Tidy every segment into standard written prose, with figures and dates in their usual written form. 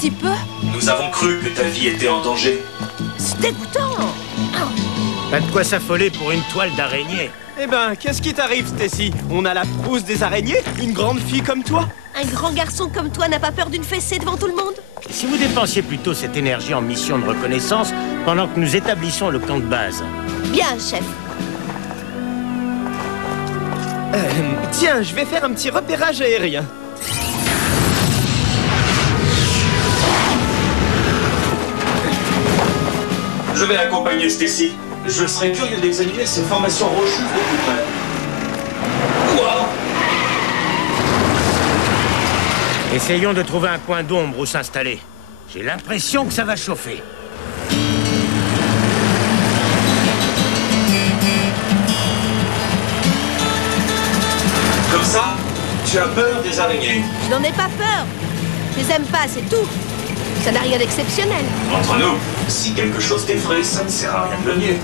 petit peu. Nous avons cru que ta vie était en danger. C'est dégoûtant. Pas de quoi s'affoler pour une toile d'araignée. Eh ben, qu'est-ce qui t'arrive, Stacy? On a la frousse des araignées? Une grande fille comme toi? Un grand garçon comme toi n'a pas peur d'une fessée devant tout le monde? Et si vous dépensiez plutôt cette énergie en mission de reconnaissance pendant que nous établissons le camp de base? Bien, chef. Tiens, je vais faire un petit repérage aérien. Je vais accompagner Stacy. Je serais curieux d'examiner ces formations rocheuses de plus près. Wow. Essayons de trouver un coin d'ombre où s'installer. J'ai l'impression que ça va chauffer. Comme ça, tu as peur des araignées. Je n'en ai pas peur. Je les aime pas, c'est tout. Ça n'a rien d'exceptionnel. Entre nous, si quelque chose t'effraie, ça ne sert à rien de le nier.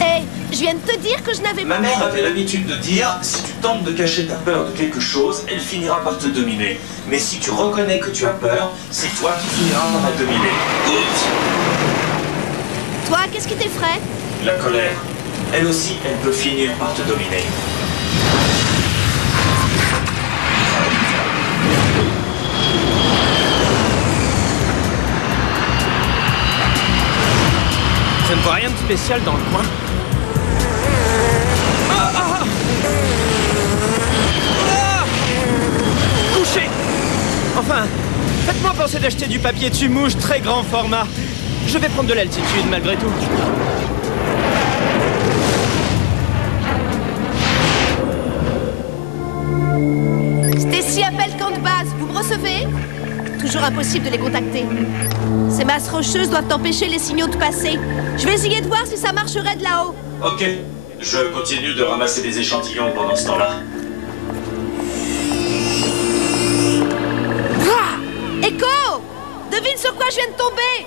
Hé, je viens de te dire que je n'avais pas... Ma mère avait l'habitude de dire, si tu tentes de cacher ta peur de quelque chose, elle finira par te dominer. Mais si tu reconnais que tu as peur, c'est toi qui finiras par la dominer. Oups. Toi, qu'est-ce qui t'effraie? La colère. Elle aussi, elle peut finir par te dominer. Je ne vois rien de spécial dans le coin. Couché. Enfin, faites-moi penser d'acheter du papier tue-mouche très grand format. Je vais prendre de l'altitude malgré tout. Stacy appelle camp de base. Vous me recevez? Toujours impossible de les contacter. Ces masses rocheuses doivent empêcher les signaux de passer. Je vais essayer de voir si ça marcherait de là-haut. Ok. Je continue de ramasser des échantillons pendant ce temps-là. Ah! Echo! Devine sur quoi je viens de tomber!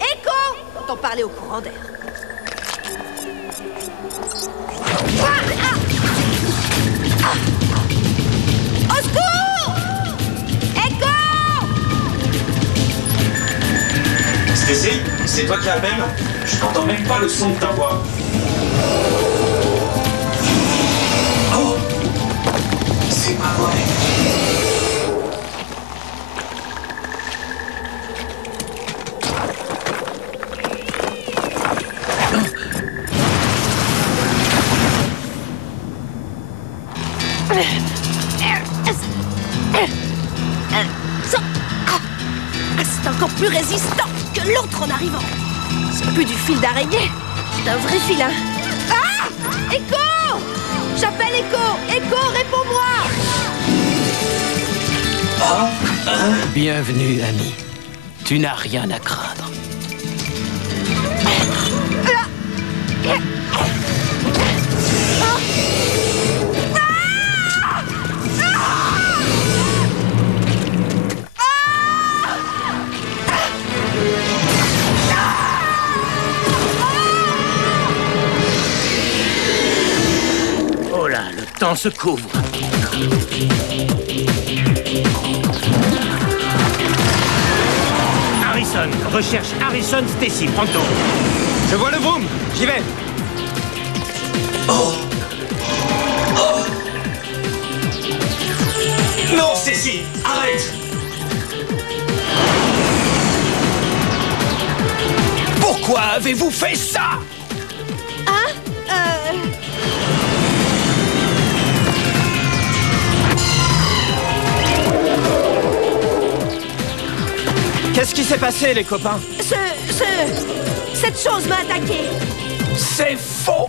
Echo! Entends parler au courant d'air. Au secours! Echo! Stacy, c'est toi qui appelles? Je n'entends même pas le son de ta voix. Oh! C'est pas vrai. C'est encore plus résistant que l'autre en arrivant. C'est plus du fil d'araignée, c'est un vrai filin. Ah! Echo! J'appelle Echo! Echo, réponds-moi! Bienvenue, ami. Tu n'as rien à craindre. Oh là, le temps se couvre. Harrison, recherche Harrison Stacy, pronto. Je vois le boom. J'y vais. Oh! Oh! Non, Stacy, arrête! Pourquoi avez-vous fait ça? Hein? Qu'est-ce qui s'est passé, les copains? Cette chose m'a attaqué. C'est faux!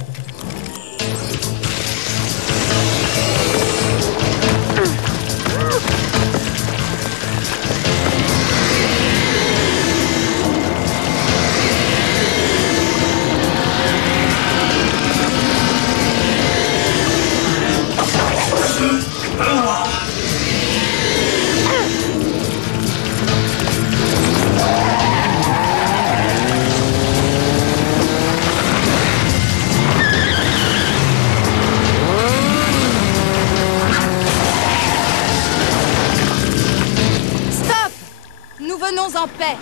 nous venons en paix.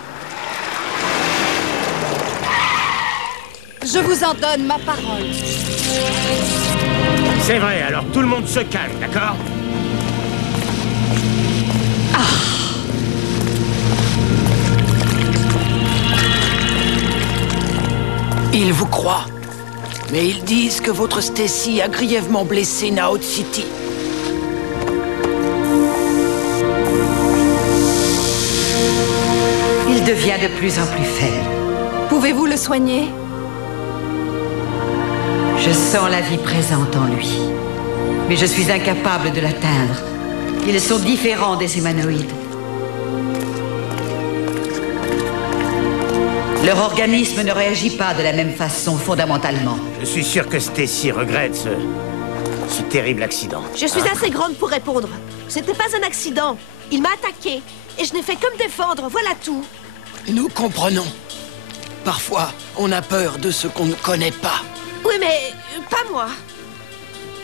Je vous en donne ma parole. C'est vrai, alors tout le monde se calme, d'accord? Ils vous croient. Mais ils disent que votre Stacy a grièvement blessé Naut City. Il devient de plus en plus faible. Pouvez-vous le soigner? Je sens la vie présente en lui. Mais je suis incapable de l'atteindre. Ils sont différents des humanoïdes. Leur organisme ne réagit pas de la même façon, fondamentalement. Je suis sûr que Stacy regrette ce terrible accident. Je suis assez grande pour répondre. C'était pas un accident. Il m'a attaqué. Et je n'ai fait que me défendre, voilà tout. Nous comprenons. Parfois, on a peur de ce qu'on ne connaît pas. Oui, mais pas moi.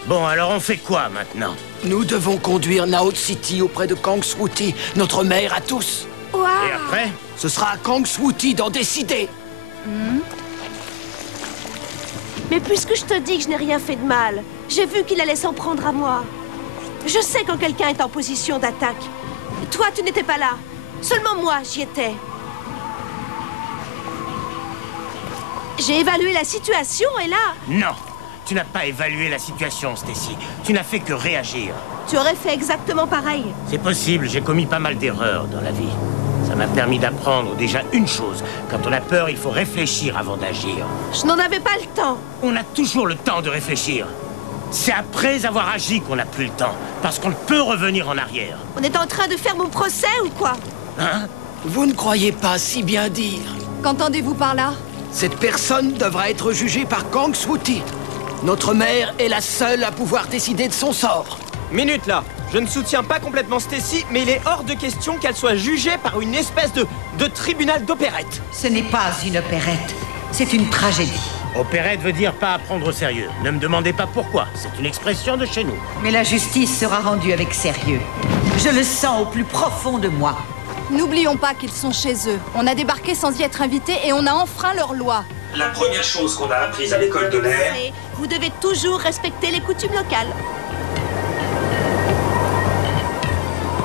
Bon, alors on fait quoi maintenant? Nous devons conduire Naut City auprès de Kang Swooty, notre mère à tous. Waouh. Et après? Ce sera à Kang Swooty d'en décider. Mais puisque je te dis que je n'ai rien fait de mal, j'ai vu qu'il allait s'en prendre à moi. Je sais quand quelqu'un est en position d'attaque. Toi, tu n'étais pas là. Seulement moi, j'y étais. J'ai évalué la situation et là... Non, tu n'as pas évalué la situation, Stacy. Tu n'as fait que réagir. Tu aurais fait exactement pareil. C'est possible, j'ai commis pas mal d'erreurs dans la vie. Ça m'a permis d'apprendre déjà une chose. Quand on a peur, il faut réfléchir avant d'agir. Je n'en avais pas le temps. On a toujours le temps de réfléchir. C'est après avoir agi qu'on n'a plus le temps. Parce qu'on ne peut revenir en arrière. On est en train de faire mon procès ou quoi? Hein? Vous ne croyez pas si bien dire. Qu'entendez-vous par là? Cette personne devra être jugée par Kang Swooty. Notre mère est la seule à pouvoir décider de son sort. Minute là. Je ne soutiens pas complètement Stacy, mais il est hors de question qu'elle soit jugée par une espèce de tribunal d'opérette. Ce n'est pas une opérette, c'est une tragédie. Opérette veut dire pas à prendre au sérieux. Ne me demandez pas pourquoi. C'est une expression de chez nous. Mais la justice sera rendue avec sérieux. Je le sens au plus profond de moi. N'oublions pas qu'ils sont chez eux. On a débarqué sans y être invités et on a enfreint leurs lois. La première chose qu'on a apprise à l'école de l'air... Et vous devez toujours respecter les coutumes locales.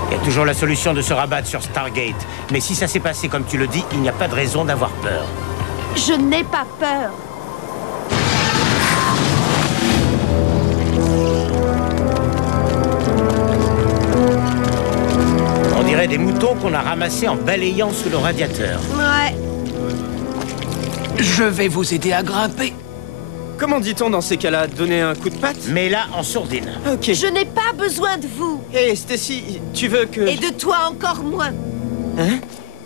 Il y a toujours la solution de se rabattre sur Stargate. Mais si ça s'est passé comme tu le dis, il n'y a pas de raison d'avoir peur. Je n'ai pas peur. On dirait des moutons qu'on a ramassés en balayant sous le radiateur. Ouais. Je vais vous aider à grimper. Comment dit-on dans ces cas-là? Donner un coup de patte? Mais là, en sourdine. Ok. Je n'ai pas besoin de vous. Hé, Stacy, tu veux que... Et de toi encore moins. Hein?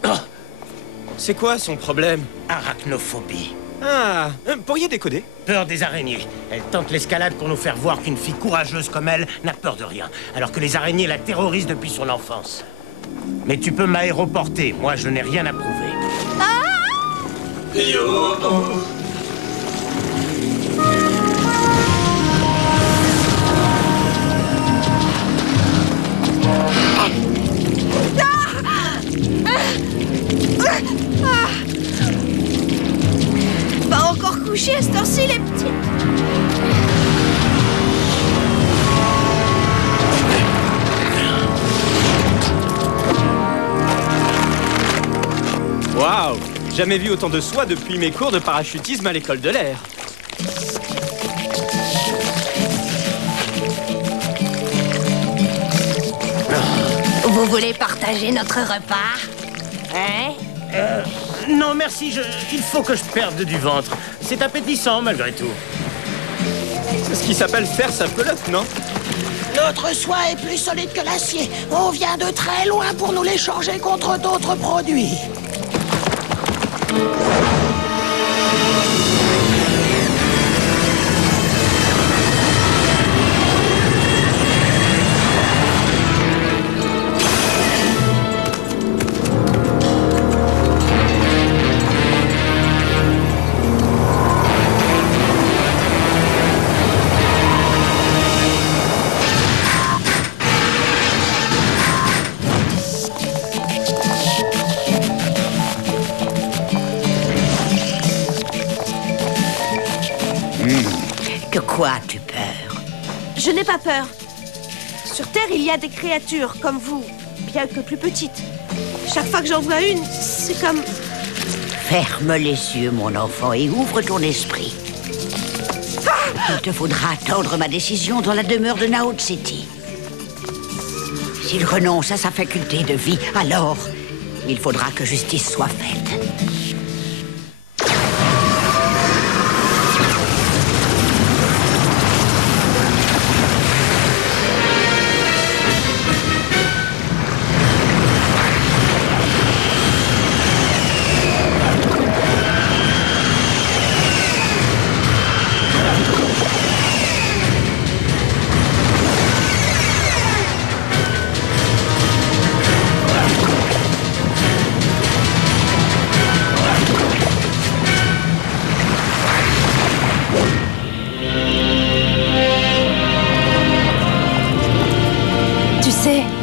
Oh. C'est quoi son problème? Arachnophobie. Ah, pourriez décoder? Peur des araignées. Elle tente l'escalade pour nous faire voir qu'une fille courageuse comme elle n'a peur de rien, alors que les araignées la terrorisent depuis son enfance. Mais tu peux m'aéroporter, moi je n'ai rien à prouver. Pas encore couché à cette heure-ci, les petits. Waouh! Jamais vu autant de soie depuis mes cours de parachutisme à l'école de l'air. Vous voulez partager notre repas? Hein? Non merci, il faut que je perde du ventre. C'est appétissant malgré tout. C'est ce qui s'appelle faire sa pelote, non? Notre soie est plus solide que l'acier. On vient de très loin pour nous l'échanger contre d'autres produits. De quoi as-tu peur? Je n'ai pas peur. Sur Terre, il y a des créatures comme vous, bien que plus petites. Chaque fois que j'en vois une, c'est comme... Ferme les yeux, mon enfant, et ouvre ton esprit. Il te faudra attendre ma décision dans la demeure de Naut City. S'il renonce à sa faculté de vie, alors il faudra que justice soit faite.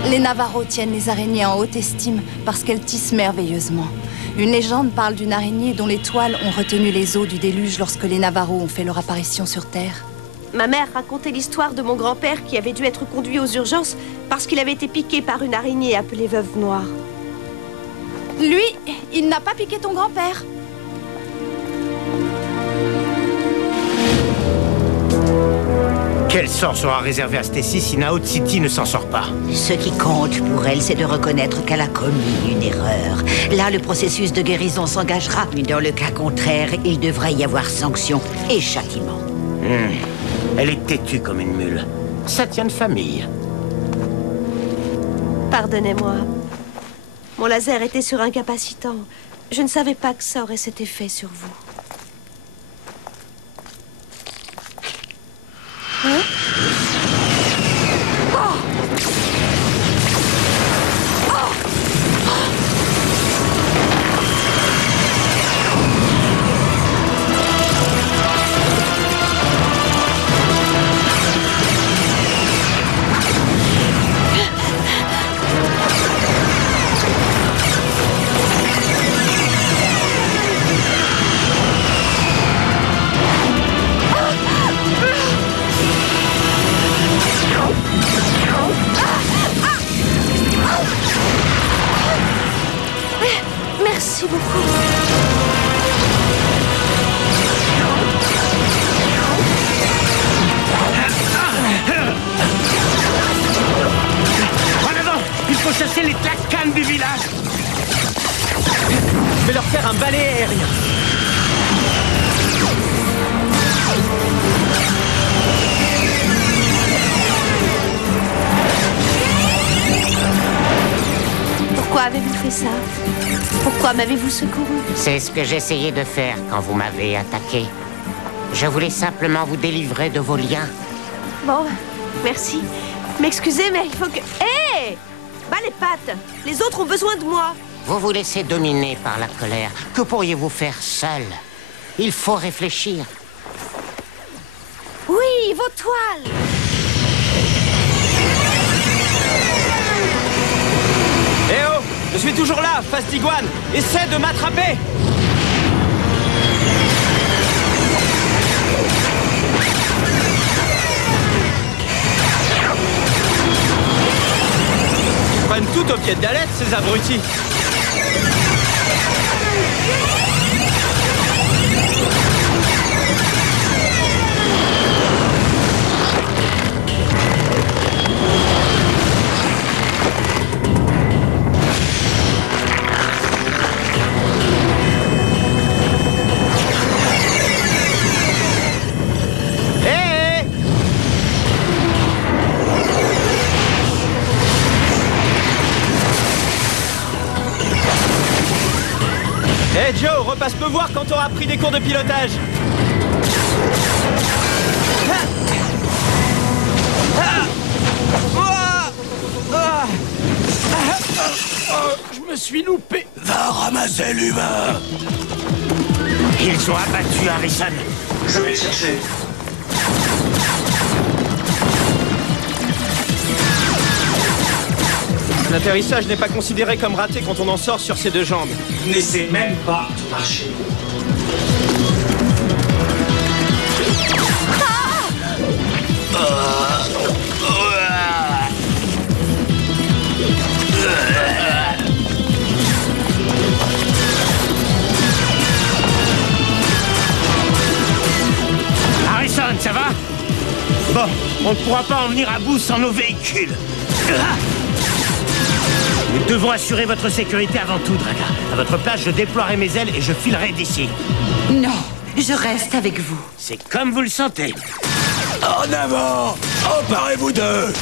Les Navarros tiennent les araignées en haute estime parce qu'elles tissent merveilleusement. Une légende parle d'une araignée dont les toiles ont retenu les eaux du déluge lorsque les Navarros ont fait leur apparition sur Terre. Ma mère racontait l'histoire de mon grand-père qui avait dû être conduit aux urgences parce qu'il avait été piqué par une araignée appelée Veuve Noire. Lui, il n'a pas piqué ton grand-père. Quel sort sera réservé à Stacy si Naut City ne s'en sort pas? Ce qui compte pour elle, c'est de reconnaître qu'elle a commis une erreur. Là, le processus de guérison s'engagera. Mais dans le cas contraire, il devrait y avoir sanction et châtiment. Elle est têtue comme une mule. Ça tient de famille. Pardonnez-moi. Mon laser était sur incapacitant. Je ne savais pas que ça aurait cet effet sur vous. Hein? Merci beaucoup. En avant! Il faut chasser les tlacanes du village! Je vais leur faire un balai aérien. Pourquoi avez-vous fait ça? Pourquoi m'avez-vous secouru? C'est ce que j'essayais de faire quand vous m'avez attaqué. Je voulais simplement vous délivrer de vos liens. Bon, merci. M'excusez, mais il faut que... Hé! Bas les pattes! Les autres ont besoin de moi. Vous vous laissez dominer par la colère. Que pourriez-vous faire seul? Il faut réfléchir. Oui, vos toiles! Eh oh! Je suis toujours là, Fastiguane! Essaie de m'attraper! Ils prennent tout au pied de la lettre, ces abrutis! Hey Joe, repasse me voir quand t'auras pris des cours de pilotage. Je me suis loupé. Va ramasser l'humain. Ils ont abattu Harrison. Je vais le chercher. L'atterrissage n'est pas considéré comme raté quand on en sort sur ses deux jambes. N'essaie même pas de marcher. Harrison, ça va? Bon, on ne pourra pas en venir à bout sans nos véhicules. Nous devons assurer votre sécurité avant tout, Draga. À votre place, je déploierai mes ailes et je filerai d'ici. Non, je reste avec vous. C'est comme vous le sentez. En avant! Emparez-vous d'eux!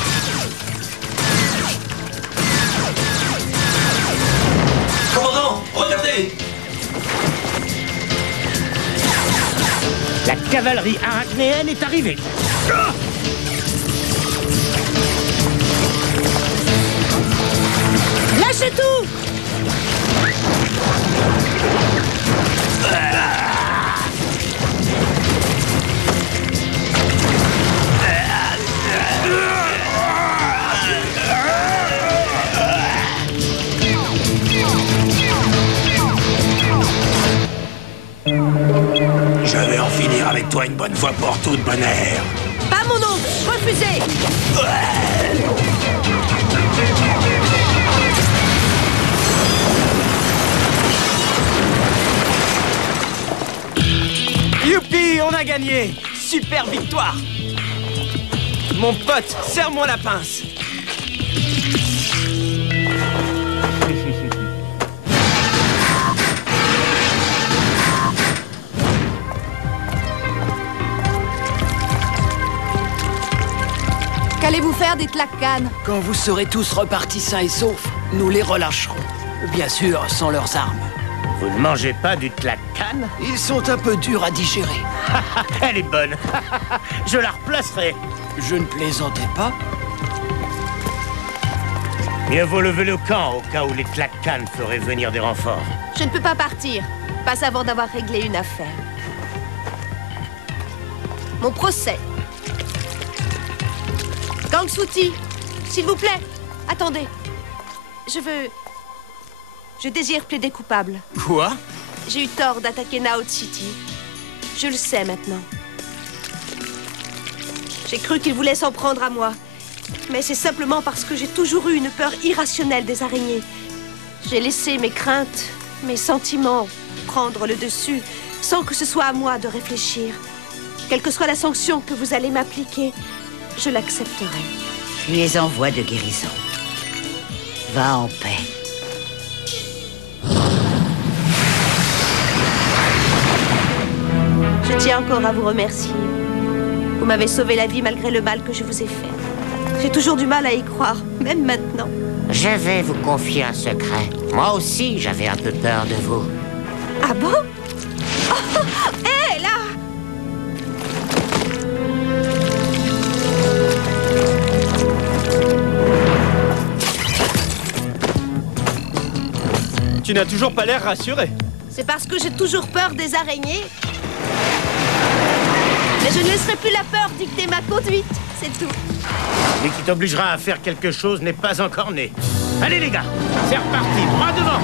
Commandant, regardez! La cavalerie arachnéenne est arrivée. Lâchez tout! Je vais en finir avec toi une bonne fois pour toutes, Bonheur. Pas mon oncle! Refusez! Youpi, on a gagné! Super victoire! Mon pote, serre-moi la pince! Qu'allez-vous faire des Tlaccan? Quand vous serez tous repartis sains et saufs, nous les relâcherons. Bien sûr, sans leurs armes. Vous ne mangez pas du Tlaccan? Ils sont un peu durs à digérer. Elle est bonne. Je la replacerai. Je ne plaisantais pas. Mieux vaut lever le camp au cas où les Tlaccan feraient venir des renforts. Je ne peux pas partir. Pas avant d'avoir réglé une affaire. Mon procès. Kang Suti, s'il vous plaît, attendez. Je désire plaider coupable. Quoi? J'ai eu tort d'attaquer Naot City. Je le sais maintenant. J'ai cru qu'il voulait s'en prendre à moi. Mais c'est simplement parce que j'ai toujours eu une peur irrationnelle des araignées. J'ai laissé mes craintes, mes sentiments prendre le dessus, sans que ce soit à moi de réfléchir. Quelle que soit la sanction que vous allez m'appliquer, je l'accepterai. Tu es en voie de guérison. Va en paix. Je tiens encore à vous remercier. Vous m'avez sauvé la vie malgré le mal que je vous ai fait. J'ai toujours du mal à y croire, même maintenant. Je vais vous confier un secret. Moi aussi, j'avais un peu peur de vous. Ah bon? Oh, hé, là! Tu n'as toujours pas l'air rassuré. C'est parce que j'ai toujours peur des araignées. Mais je ne laisserai plus la peur dicter ma conduite, c'est tout. Celui qui t'obligera à faire quelque chose n'est pas encore né. Allez les gars, c'est reparti, droit devant.